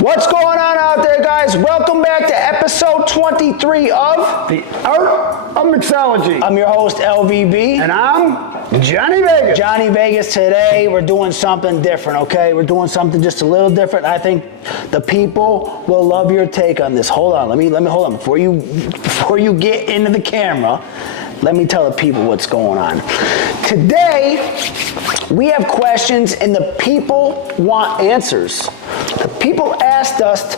What's going on out there, guys? Welcome back to episode 23 of The Art of Mixology. I'm your host, LVB. And I'm Johnny Vegas. Johnny Vegas. Today, we're doing something different, okay? We're doing something just a little different. I think the people will love your take on this. Hold on, let me hold on. Before you get into the camera, let me tell the people what's going on. Today, we have questions and the people want answers. The people asked us,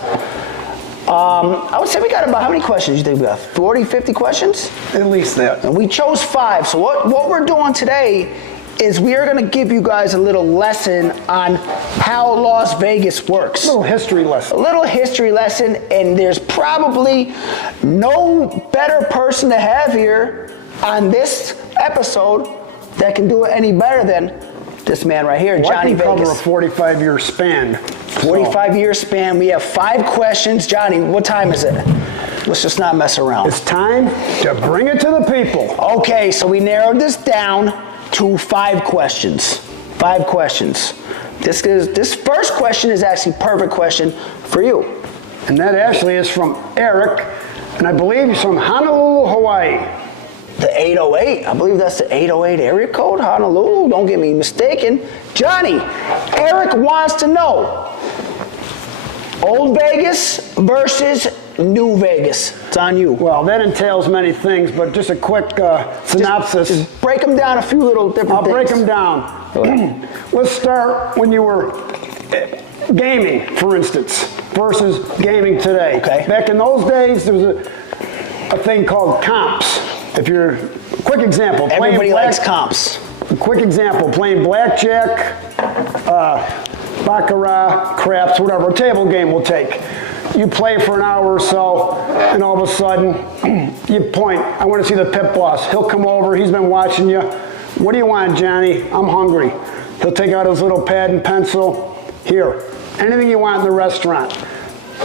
I would say we got about, how many questions? You think we got 40, 50 questions? At least that. And we chose 5. So what we're doing today is we are going to give you guys a little lesson on how Las Vegas works. A little history lesson. A little history lesson, and there's probably no better person to have here on this episode that can do it any better than this man right here, Johnny Vegas. I can cover a 45-year span. 45-year span. We have 5 questions. Johnny, what time is it? Let's just not mess around. It's time to bring it to the people. Okay, so we narrowed this down to 5 questions. 5 questions. This first question is actually a perfect question for you. And that actually is from Eric, and I believe he's from Honolulu, Hawaii. The 808, I believe that's the 808 area code, Honolulu, don't get me mistaken. Johnny, Eric wants to know, Old Vegas versus New Vegas. It's on you. Well, that entails many things, but just a quick synopsis. Just break them down a few little different I'll things. break them down. Let's start when you were gaming, for instance, versus gaming today. Okay. Back in those days, there was a thing called comps. If you're, quick example. Everybody likes comps. Quick example, playing blackjack, baccarat, craps, whatever, a table game we'll take. You play for an hour or so, and all of a sudden, you point, I want to see the pit boss. He'll come over, he's been watching you. What do you want, Johnny? I'm hungry. He'll take out his little pad and pencil. Here, anything you want in the restaurant.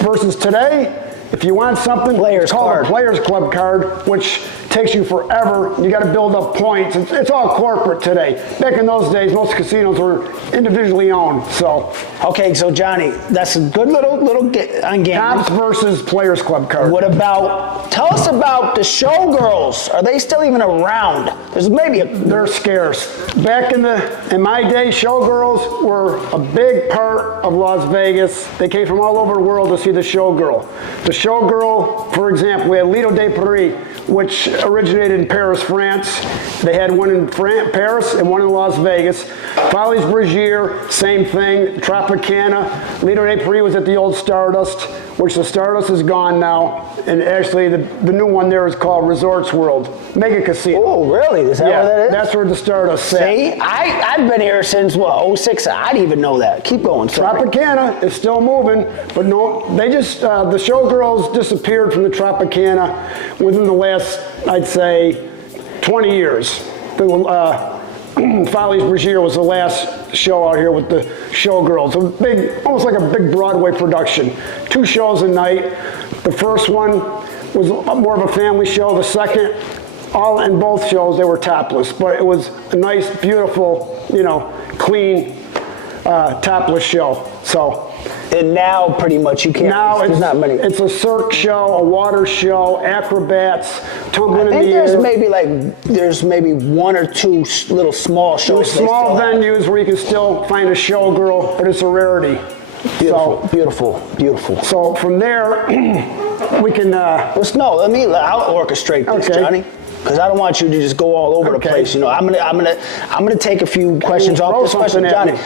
Versus today, if you want something, it's called a Players Club card, which takes you forever. You got to build up points. It's all corporate today. Back in those days, most casinos were individually owned. So, okay, so Johnny, that's a good little get on gambling. Comps versus Players Club card. What about? Tell us about the showgirls. Are they still even around? They're scarce. Back in my day, showgirls were a big part of Las Vegas. They came from all over the world to see the showgirl. The showgirl, for example, we had Lido de Paris, which originated in Paris, France. They had one in Paris and one in Las Vegas. Folies Bergère, same thing. Tropicana. Lido de Paris was at the old Stardust, which the Stardust is gone now. And actually, the new one there is called Resorts World. Mega Casino. Oh, really? Is that where that is? That's where the Stardust sat. See, I've been here since, 06? I didn't even know that. Keep going. Sorry. Tropicana is still moving, but no, they just, the showgirls disappeared from the Tropicana within the last, I'd say, 20 years. Folies Bergère was the last show out here with the showgirls. A big, almost like a big Broadway production. 2 shows a night. The first one was more of a family show. The second, in both shows, they were topless. But it was a nice, beautiful, clean, topless show. So. And now, pretty much, you can't. Now there's not many. It's a cirque show, a water show, acrobats, tumbling in the air. There's maybe 1 or 2 little small shows. There's small venues where you can still find a showgirl, but it's a rarity. Beautiful. So from there, we can. I'll orchestrate this, Okay. Johnny. Because I don't want you to just go all over the place. I'm gonna take a few questions off this question, Johnny.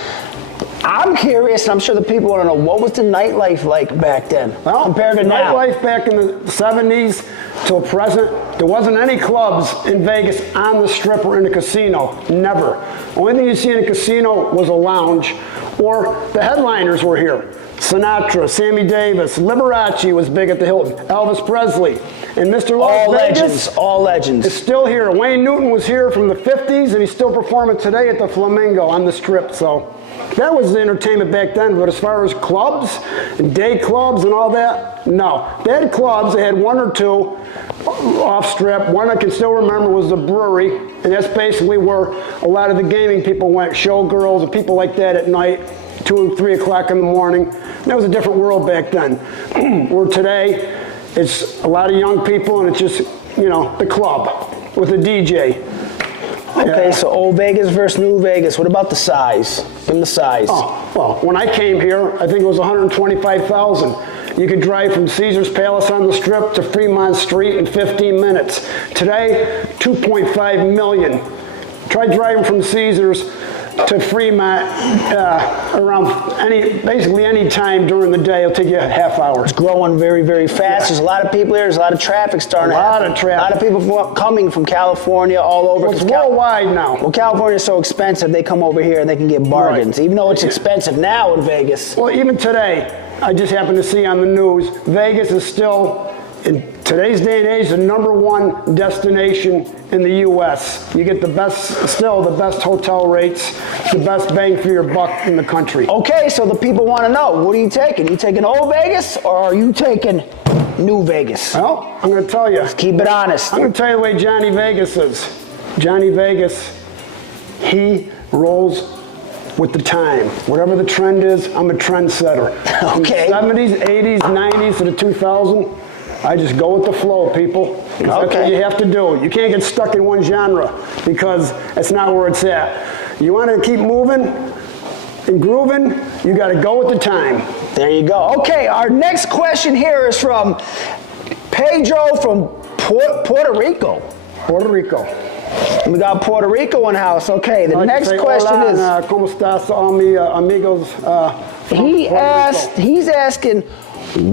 I'm curious, and I'm sure the people want to know, what was the nightlife like back then? Well, compared to now? Nightlife back in the 70s till present, there wasn't any clubs in Vegas on the Strip or in a casino. Never. Only thing you see in a casino was a lounge, or the headliners were here. Sinatra, Sammy Davis, Liberace was big at the Hilton, Elvis Presley, and Mr. Las Vegas. All legends. Is still here. Wayne Newton was here from the 50s, and he's still performing today at the Flamingo on the Strip. So that was the entertainment back then. But as far as clubs and day clubs and all that, no. They had clubs. They had 1 or 2 off Strip. One I can still remember was the Brewery, and that's basically where a lot of the gaming people went, showgirls and people like that at night. 2, 3 o'clock in the morning. That was a different world back then. Where today, it's a lot of young people, and it's just, you know, the club with a DJ. Okay, so old Vegas versus new Vegas. What about the size? From the size. Oh, well, when I came here, I think it was 125,000. You could drive from Caesar's Palace on the Strip to Fremont Street in 15 minutes. Today, 2.5 million. Try driving from Caesar's to Fremont around basically any time during the day. It'll take you a half hour. It's growing very, very fast. Yeah. There's a lot of people here. There's a lot of traffic starting. A lot of people coming from California all over. Well, it's worldwide now. Well, California's so expensive. They come over here and they can get bargains, even though it's expensive now in Vegas. Well, even today, I just happened to see on the news, Vegas is still, in today's day and age, the #1 destination in the U.S. You get the best hotel rates, the best bang for your buck in the country. Okay, so the people want to know, what are you taking? You taking old Vegas or are you taking new Vegas? Well, I'm going to tell you. Let's keep it honest. I'm going to tell you the way Johnny Vegas is. Johnny Vegas, he rolls with the time. Whatever the trend is, I'm a trendsetter. Okay. From the 70s, 80s, 90s to the 2000s, I just go with the flow, people. Okay. That's what you have to do. You can't get stuck in one genre because it's not where it's at. You want to keep moving and grooving, you got to go with the time. There you go. Okay, our next question here is from Pedro from Puerto Rico. Puerto Rico. We got Puerto Rico in the house. Okay, the next question is... ¿Cómo estás, all mi amigos? He's asking,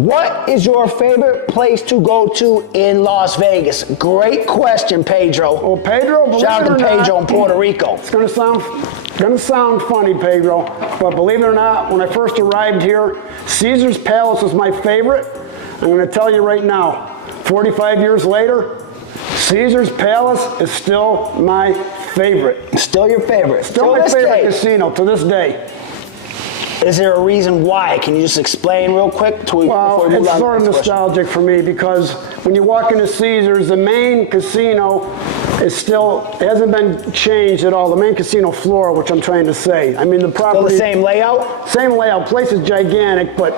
what is your favorite place to go to in Las Vegas? Great question, Pedro. Well, Pedro, shout out to Pedro in Puerto Rico. It's going to sound funny, Pedro, but believe it or not, when I first arrived here, Caesar's Palace was my favorite. I'm going to tell you right now, 45 years later, Caesar's Palace is still my favorite. Still your favorite? Still my favorite casino to this day. Is there a reason why? Can you just explain real quick? Well, it's sort of nostalgic for me because when you walk into Caesars, the main casino is still, it hasn't been changed at all. The main casino floor, which I'm trying to say. I mean, the property. Still the same layout? Same layout. Place is gigantic, but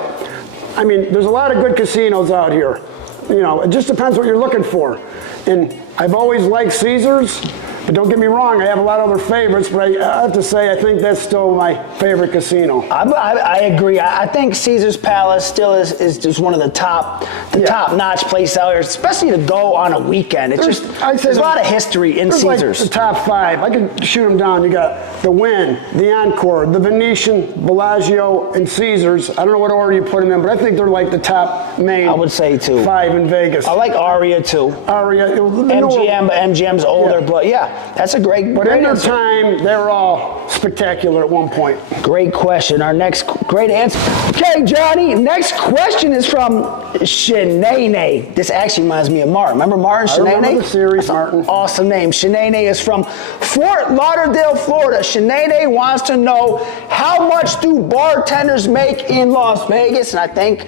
I mean, there's a lot of good casinos out here. You know, it just depends what you're looking for. And I've always liked Caesars, but don't get me wrong, I have a lot of other favorites, but I have to say I think that's still my favorite casino. I agree. I think Caesar's Palace still is just one of the top-notch places out here, especially to go on a weekend. There's a lot of history in Caesar's. Like the top 5. I could shoot them down. You got the Wynn, the Encore, the Venetian, Bellagio, and Caesars. I don't know what order you put in them, but I think they're like the top main. I would say too. 5 in Vegas. I like Aria too. Aria. MGM, but MGM's older, but yeah. That's a great But in their time, they were all spectacular at one point. Great question. Our next great answer. Okay, Johnny, next question is from Shanae. This actually reminds me of Martin. Remember Martin? Shanae? I remember the series, Martin. Awesome name. Shanae is from Fort Lauderdale, Florida. Shanae wants to know, how much do bartenders make in Las Vegas? And I think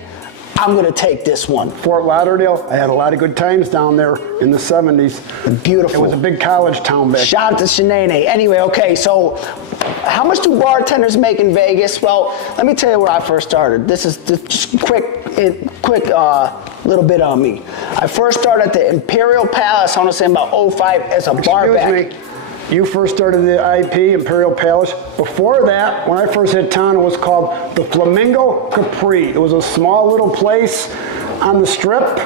I'm going to take this one. Fort Lauderdale, I had a lot of good times down there in the 70s. Beautiful. It was a big college town back then. Shout out to Shanae. Anyway, okay, so how much do bartenders make in Vegas? Well, let me tell you where I first started. This is just quick little bit on me. I first started at the Imperial Palace, I want to say about 05 as a bar back. Excuse me. You first started the IP, Imperial Palace. Before that, when I first hit town, it was called the Flamingo Capri. It was a small little place on the Strip,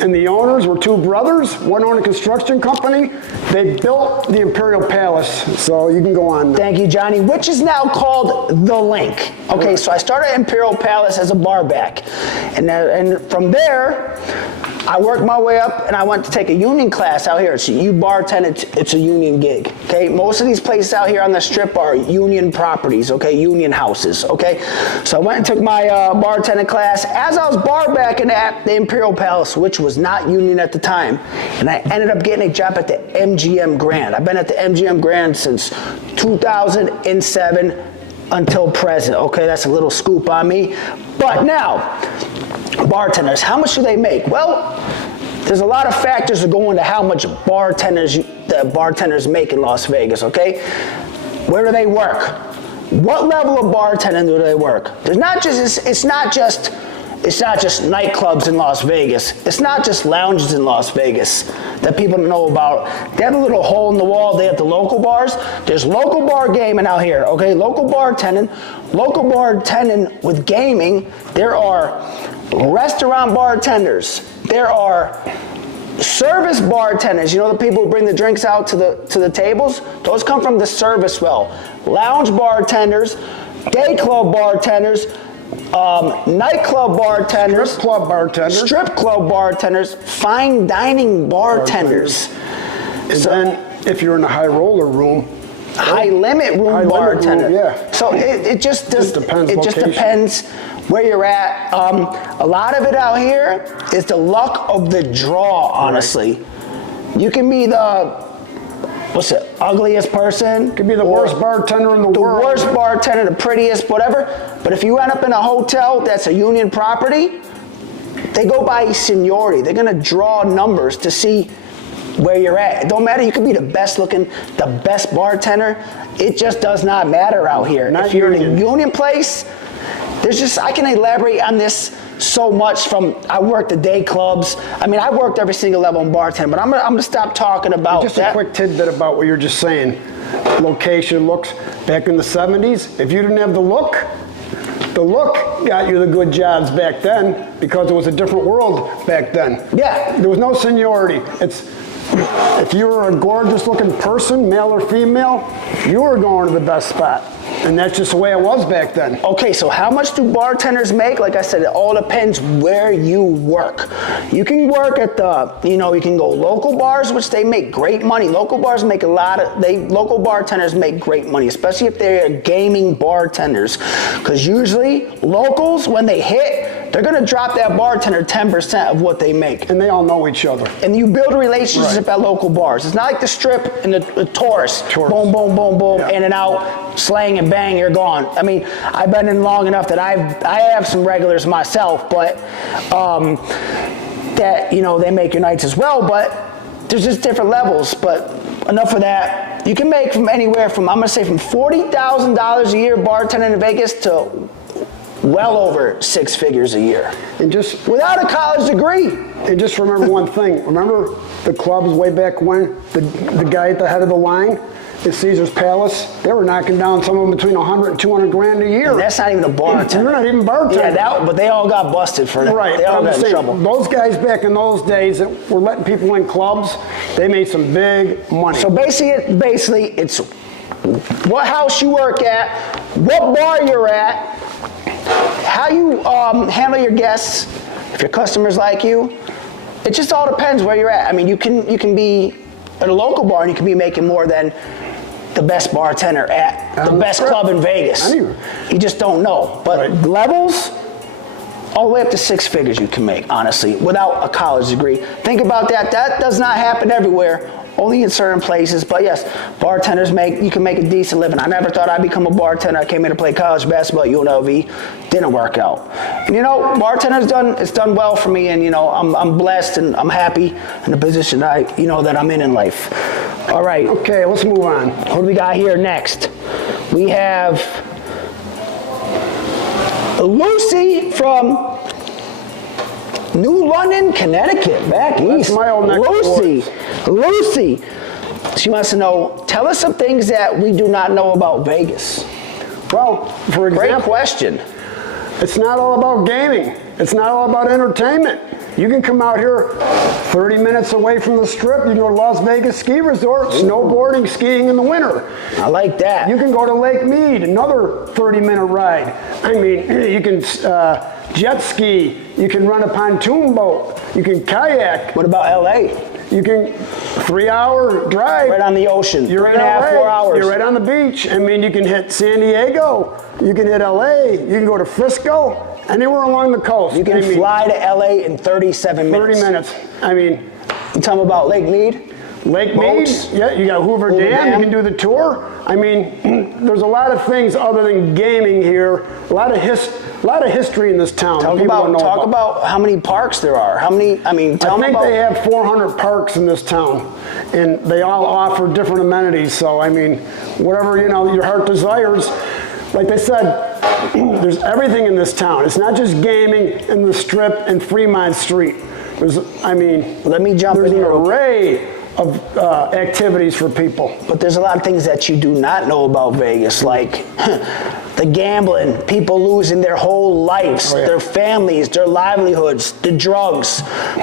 and the owners were 2 brothers. One owned a construction company. They built the Imperial Palace, so you can go on now. Thank you, Johnny, which is now called The Link. Okay, so I started at Imperial Palace as a bar back, and from there, I worked my way up and I went to take a union class out here. So you bartend, it's a union gig, okay? Most of these places out here on the Strip are union properties, okay? Union houses, okay? So I went and took my bartending class as I was bar backing at the Imperial Palace, which was not union at the time. And I ended up getting a job at the MGM Grand. I've been at the MGM Grand since 2007 until present, okay? That's a little scoop on me. But now, bartenders, how much do they make? Well, there's a lot of factors that go into how much bartenders make in Las Vegas, okay? Where do they work? what level of bartending do they work? There's not just, it's not just nightclubs in Las Vegas. It's not just lounges in Las Vegas that people don't know about. They have a little hole in the wall. They have the local bars. There's local bar gaming out here, okay? Local bartending with gaming. There are restaurant bartenders. There are service bartenders. You know the people who bring the drinks out to the tables? Those come from the service well. Lounge bartenders, day club bartenders, nightclub bartenders, strip club bartenders, fine dining bartenders. And then if you're in a high roller room, high limit room bartender. Yeah. So it just depends where you're at. A lot of it out here is the luck of the draw, honestly. Right. You can be the ugliest person. Could be the worst bartender in the world. The worst bartender, the prettiest, whatever. But if you end up in a hotel that's a union property, they go by seniority. They're gonna draw numbers to see where you're at. It don't matter, you could be the best looking, the best bartender. It just does not matter out here. If you're in a union place, I can elaborate on this so much from, I worked the day clubs. I mean, I worked every single level in bartending, but I'm gonna stop talking about just a quick tidbit about what you're just saying. Location, looks. Back in the 70s, if you didn't have the look got you the good jobs back then because it was a different world back then. Yeah. There was no seniority. If you were a gorgeous looking person, male or female, you were going to the best spot. And that's just the way it was back then. Okay, so how much do bartenders make? Like I said, it all depends where you work. You can work at you can go local bars, which they make great money. Local bars make local bartenders make great money, especially if they're gaming bartenders. Because usually, locals, when they hit, they're gonna drop that bartender 10% of what they make. And they all know each other. And you build a relationship at local bars. It's not like the Strip and the tourist. Boom, boom, boom, boom, in and out, slang and bang, you're gone. I mean, I've been in long enough that I have some regulars myself, but that they make your nights as well. But there's just different levels. But enough of that. You can make from anywhere from I'm gonna say from $40,000 a year bartending in Vegas to well over 6 figures a year. And just without a college degree. And just remember one thing. Remember the clubs way back when? The guy at the head of the line at Caesar's Palace, they were knocking down some of them between 100 and 200 grand a year. And that's not even a bartender. They're not even bartenders. Yeah, but they all got busted for that. Right. They all got in trouble. Those guys back in those days that were letting people in clubs, they made some big money. So basically it's what house you work at, what bar you're at, how you handle your guests, if your customers like you. It just all depends where you're at. I mean, you can be at a local bar and you can be making more than the best bartender at the best club in Vegas. You just don't know. But levels, all the way up to 6 figures you can make, honestly, without a college degree. Think about that. That does not happen everywhere. Only in certain places, but yes, bartenders you can make a decent living. I never thought I'd become a bartender. I came here to play college basketball at UNLV. Didn't work out. And bartender's done well for me, and I'm blessed and I'm happy in the position that I'm in life. All right. Okay, let's move on. What do we got here next? We have Lucy from New London, Connecticut, back east. That's my old neck Lucy. She wants to know, tell us some things that we do not know about Vegas. Well, for example, great question. It's not all about gaming. It's not all about entertainment. You can come out here 30 minutes away from the Strip. You go to Las Vegas Ski Resort, snowboarding, skiing in the winter. I like that. You can go to Lake Mead, another 30-minute ride. I mean, you can jet ski. You can run a pontoon boat. You can kayak. What about LA? You can 3-hour drive. Right on the ocean. You're 3.5, 4 hours. You're right on the beach. I mean, you can hit San Diego. You can hit LA. You can go to Frisco. Anywhere along the coast. You can fly to LA in 37 minutes. 30 minutes. I mean. You tell me about Lake Mead? Lake Mead. Yeah, you got Hoover Dam. You can do the tour. I mean, there's a lot of things other than gaming here. A lot of history in this town. Talk about how many parks there are. How many? I mean, I think they have 400 parks in this town, and they all offer different amenities. So I mean, whatever your heart desires. like they said, there's everything in this town. It's not just gaming in the Strip and Fremont Street. There's, I mean, let me jump in there's an here. array of activities for people. But there's a lot of things that you do not know about Vegas, like the gambling, people losing their whole lives, their families, their livelihoods, the drugs,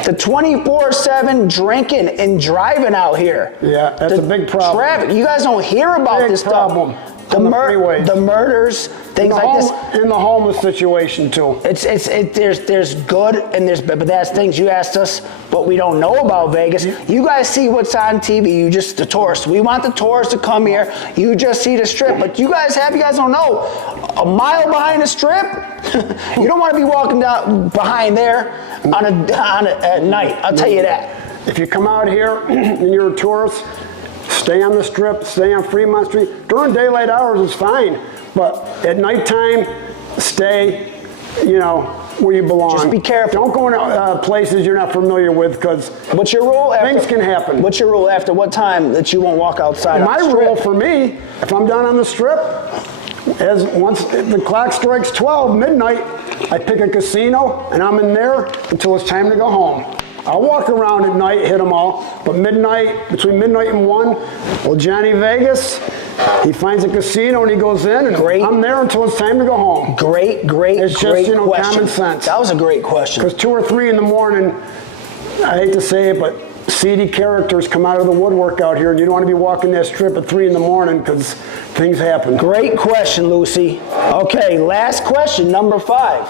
the 24/7 drinking and driving out here. Yeah, that's a big problem. Traffic. You guys don't hear about Big this problem. stuff. The freeways. The murders, things like this. In the homeless situation too. There's good and there's bad, but that's things you asked us, but we don't know about Vegas. You guys see what's on TV. You just the tourists. We want the tourists to come here. You just see the Strip, but you guys don't know. A mile behind the Strip, you don't want to be walking down behind there at night. I'll tell you that. If you come out here and you're a tourist, stay on the Strip, stay on Fremont Street. During daylight hours, it's fine. But at nighttime, stay, where you belong. Just be careful. Don't go in places you're not familiar with, because what's your rule? Things can happen. What's your rule after what time that you won't walk outside? My rule for me, if I'm down on the Strip, once the clock strikes 12, midnight, I pick a casino and I'm in there until it's time to go home. I'll walk around at night, hit them all, but between midnight and 1, well, Johnny Vegas, he finds a casino and he goes in, and I'm there until it's time to go home. Great It's just, question. common sense. That was a great question. Because 2 or 3 in the morning, I hate to say it, but seedy characters come out of the woodwork out here, and you don't want to be walking that Strip at 3 in the morning because things happen. Great question, Lucy. Okay, last question, number 5.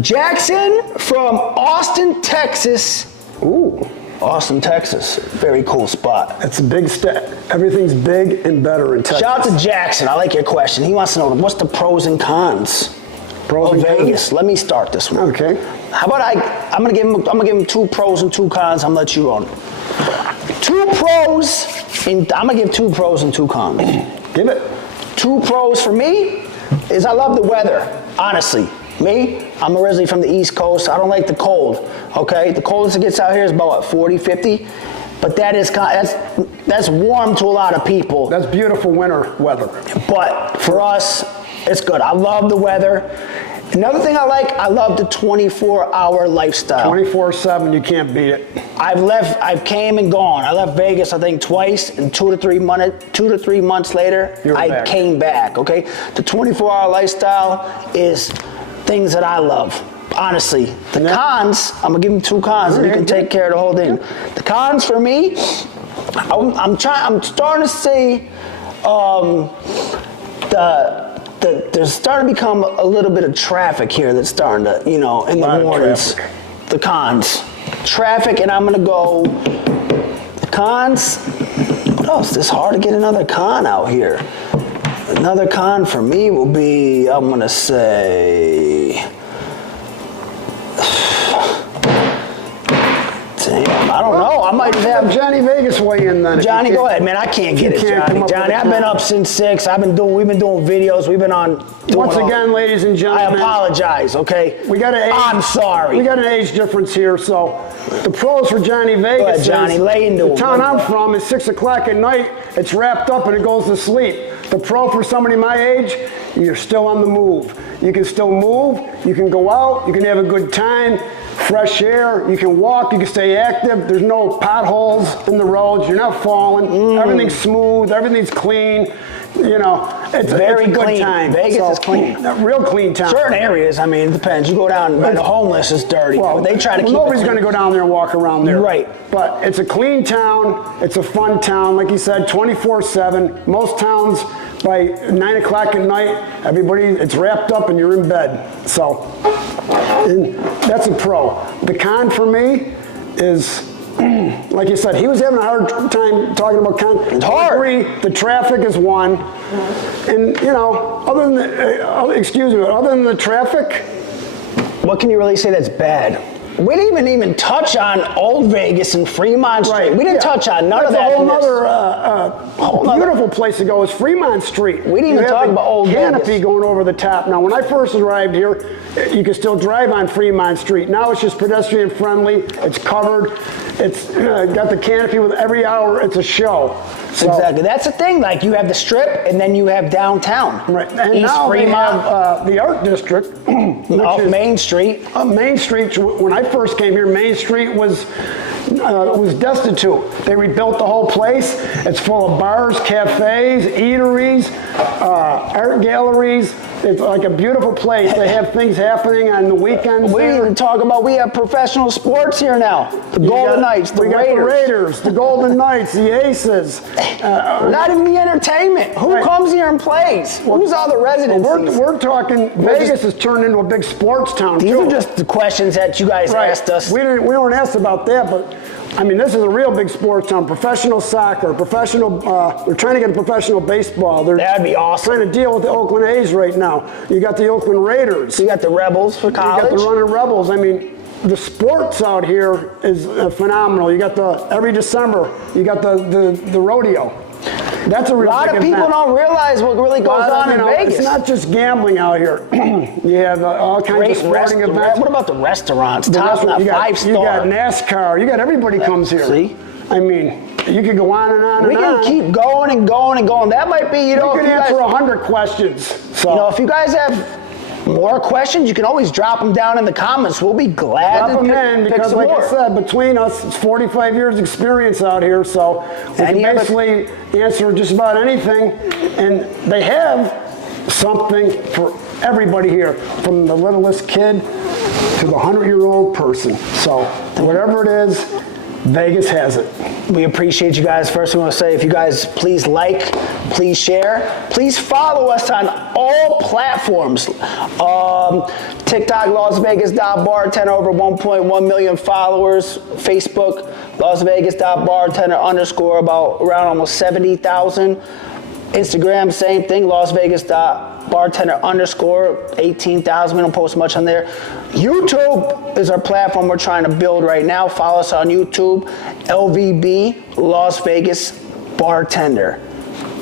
Jackson from Austin, Texas. Ooh. Austin, Texas. Very cool spot. It's a big step. Everything's big and better in Texas. Shout out to Jackson. I like your question. He wants to know what's the pros and cons of Vegas. Let me start this one. Okay. How about I'm gonna give him 2 pros and 2 cons. I'm gonna let you on. 2 pros, and I'm gonna give 2 pros and 2 cons. Give it. 2 pros for me is I love the weather. Honestly, me, I'm originally from the East Coast. I don't like the cold. Okay, the coldest it gets out here is about what, 40, 50. But that's warm to a lot of people. That's beautiful winter weather. But for us, it's good. I love the weather. Another thing I love the 24-hour lifestyle. 24/7, you can't beat it. I've came and gone. I left Vegas, I think, twice, and 2 to 3 months later, I came back, okay? The 24-hour lifestyle is things that I love. Honestly, the cons, I'm gonna give them 2 cons, and you can take care of the whole thing. The cons for me, I'm starting to see there's starting to become a little bit of traffic here that's starting to, in the mornings. The cons. Traffic, and I'm gonna go, the cons, what else? It's hard to get another con out here. Another con for me will be, I'm gonna say, damn, I don't know. I might have Johnny Vegas weigh in then. Johnny, go ahead, man. I can't get it, Johnny. Johnny, I've been up since 6. We've been doing videos. We've been on. Once again, ladies and gentlemen, I apologize. Okay. I'm sorry. We got an age difference here, so the pros for Johnny Vegas. Go ahead, Johnny, lay into the town I'm from is 6 o'clock at night. It's wrapped up and it goes to sleep. The pro for somebody my age, you're still on the move. You can still move. You can go out. You can have a good time. Fresh air, you can walk, you can stay active. There's no potholes in the roads, you're not falling. Everything's smooth, everything's clean. It's very good clean. time. Vegas is clean. A real clean town. Certain areas, it depends. You go down, and the homeless is dirty. Well, they try to keep nobody's going to go down there and walk around there. Right. But it's a clean town. It's a fun town. Like you said, 24/7. Most towns, by 9 o'clock at night, it's wrapped up and you're in bed. So, and that's a pro. The con for me is, like you said, he was having a hard time talking about con. It's hard. I agree, the traffic is one. And, other than the traffic. What can you really say that's bad? We didn't even touch on Old Vegas and Fremont Street. Right. We didn't touch on none of that. That's a whole other beautiful place to go is Fremont Street. We didn't even talk about Old canopy Vegas. going over the top. Now, when I first arrived here, you can still drive on Fremont Street. Now it's just pedestrian friendly. It's covered. It's got the canopy with every hour. It's a show. So, exactly. That's the thing. Like you have the Strip, and then you have downtown. Right. And East now Fremont, we have the Art District, off Main Street. Main Street. When I first came here, Main Street was destitute. They rebuilt the whole place. It's full of bars, cafes, eateries, art galleries. It's like a beautiful place. They have things happening on the weekends. We didn't talk about, we have professional sports here now. The Golden Knights, the Raiders, the Golden Knights, the Aces. Not even the entertainment. Who comes here and plays? Who's all the residents? We're talking, Vegas has turned into a big sports town. These are just the questions that you guys asked us. We weren't asked about that, but I mean, this is a real big sports town. Professional soccer, professional. They're trying to get a professional baseball. That'd be awesome. Trying to deal with the Oakland A's right now. You got the Oakland Raiders. You got the Rebels for college. You got the Running Rebels. I mean, the sports out here is phenomenal. You got every December. You got the rodeo. That's a lot of people don't realize what really goes on in Vegas. It's not just gambling out here. You have all kinds of sporting events. What about the restaurants? Top notch, 5-star. You got NASCAR. You got everybody comes here. See? I mean, you could go on and on we and on. We can keep going and going and going. That might be, you know, we can answer 100 questions. So. You know, if you guys have more questions, you can always drop them down in the comments. We'll be glad to pick some like more. I said, between us, it's 45 years experience out here, so we can basically answer just about anything, and they have something for everybody here, from the littlest kid to the 100-year-old person. So whatever it is, Vegas has it. We appreciate you guys. First, we want to say, if you guys please like, please share, please follow us on all platforms. TikTok, LasVegas.bartender, over 1.1 million followers. Facebook, LasVegas.bartender _ about around almost 70,000. Instagram, same thing, LasVegas.bartender _ 18,000. We don't post much on there. YouTube is our platform we're trying to build right now. Follow us on YouTube, LVB, Las Vegas Bartender.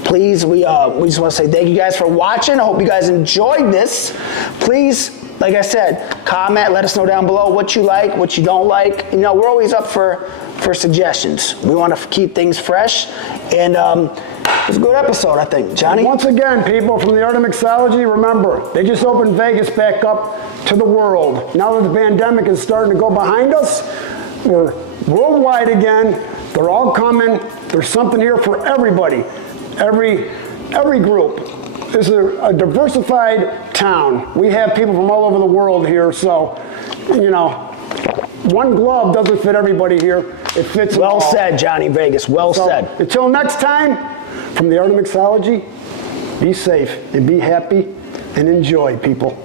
Please, we just want to say thank you guys for watching. I hope you guys enjoyed this. Please, like I said, comment, let us know down below what you like, what you don't like. You know, we're always up for suggestions. We want to keep things fresh, and it was a good episode, I think. Johnny? Once again, people from the Art of Mixology, remember, they just opened Vegas back up to the world. Now that the pandemic is starting to go behind us, we're worldwide again. They're all coming. There's something here for everybody, every group. This is a diversified town. We have people from all over the world here, so, you know, one glove doesn't fit everybody here. It fits them all. Well said, Johnny Vegas. Well said. Until next time, from the Art of Mixology, be safe and be happy and enjoy, people.